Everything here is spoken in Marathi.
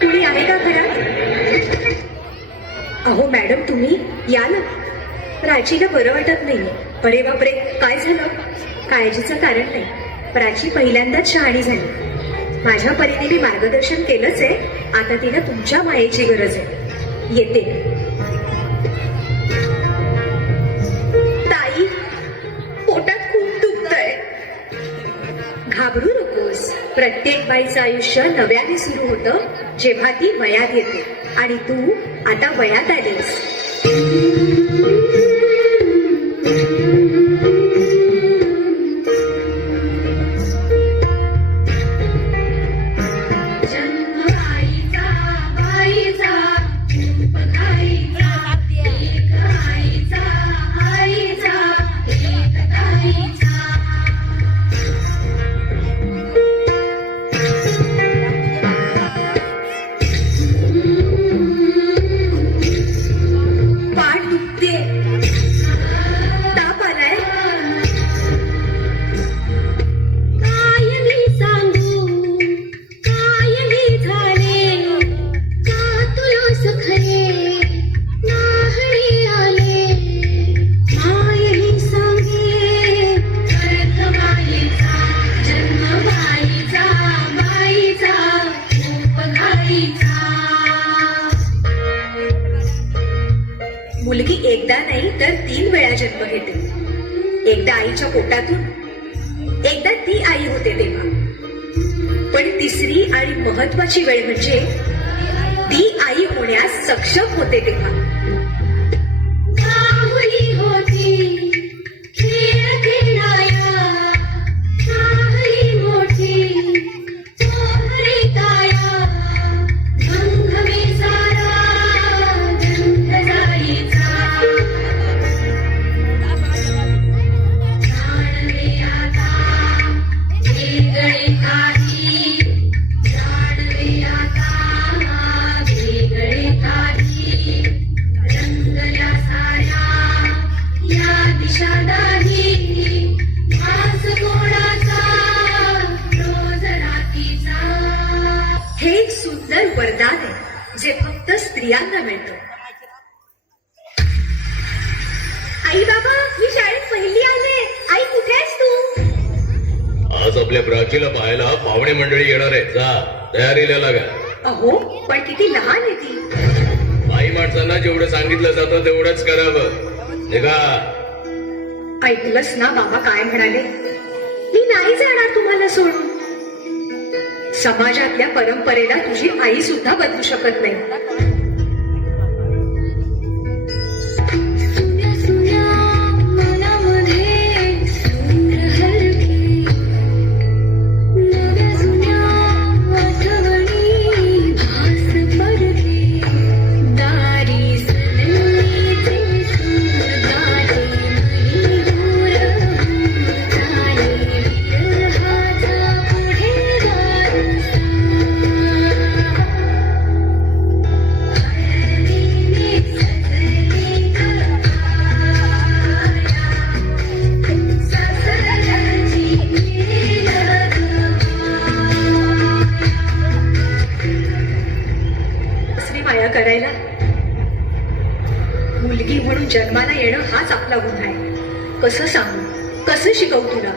कुणी आहे का घरात? अहो मॅडम, तुम्ही या ना. प्राचीला बरं वाटत नाही. अरे बापरे, काय झालं? काळजीचं कारण नाही. प्राची पहिल्यांदाच शहाणी झाली. माझ्या परीने मी मार्गदर्शन केलंच आहे. आता तिला तुमच्या मायेची गरज आहे. येते. ताई, पोटात खूप दुखतंय. घाबरू नकोस. प्रत्येक बाईचं आयुष्य नव्याने सुरू होतं जेव्हा ती वयात येते. आणि तू आता वयात आलीस. मुलगी एकदा नाही तर 3 वेळा जन्म घेते. एकदा आईच्या पोटातून, एकदा ती आई होते तेव्हा. पण तिसरी आणि महत्वाची वेळ म्हणजे ती आई होण्यास सक्षम होते तेव्हा. हे एक सुंदर वरदान आहे जे फक्त स्त्रियांना मिळतं. आई बाबा, मी शाळेत पहिली आले. आई, कुठे आहेस तू? आज आपल्या प्राचीला पाहायला पाहुणे मंडळी येणार आहे. जा, तयारीला लागा. अहो, पण किती लहान आहे ती. आई माणसांना जेवढं सांगितलं जातं तेवढंच करावं. निघा. ऐकलंस ना बाबा काय म्हणाले? मी नाही जाणार तुम्हाला सोडून. समाजातल्या परंपरेला तुझी आई सुद्धा बदलू शकत नाही. करायला मुलगी म्हणून जन्माला येणं हाच आपला गुन्हा आहे. कसं सांगू, कसं शिकवू तुला?